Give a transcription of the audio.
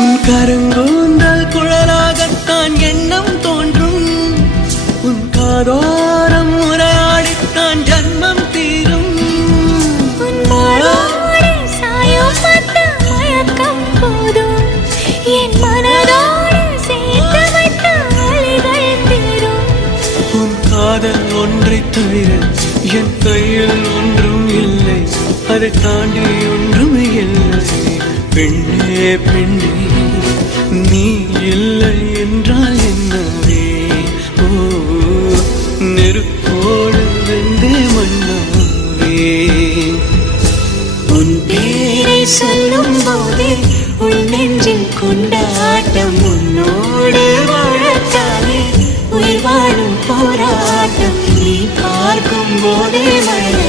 உன் கருங்கூந்தல் குழலாகத்தான் எண்ணம் தோன்றும். உன் காதோரம் உரையாடித்தான் ஜன்மம் தீரும். உன் மாரோடு சாயம் பார்த்த மயக்கம் போதும். என் மனதோடு சேர்த்து வைத்த வழிகள் தீரும். உன் காதல் ஒன்றை தவிர என் கையில் ஒன்றும் இல்லை. அதை தாண்டி ஒன்றும் இல்லை. பெண்ணே பெண்ணே நீ இல்லை என்றால் என்னவே? ஓ நெருப்போடு வெந்தே மண்ணாவே. உன் பேரை சொல்லும் போதே உன் நெஞ்சில் கொண்டாட்டம். உன்னோடு வாழத்தானே உயிர் வாழும் போராட்டம். நீ பார்க்கும் போதே மழை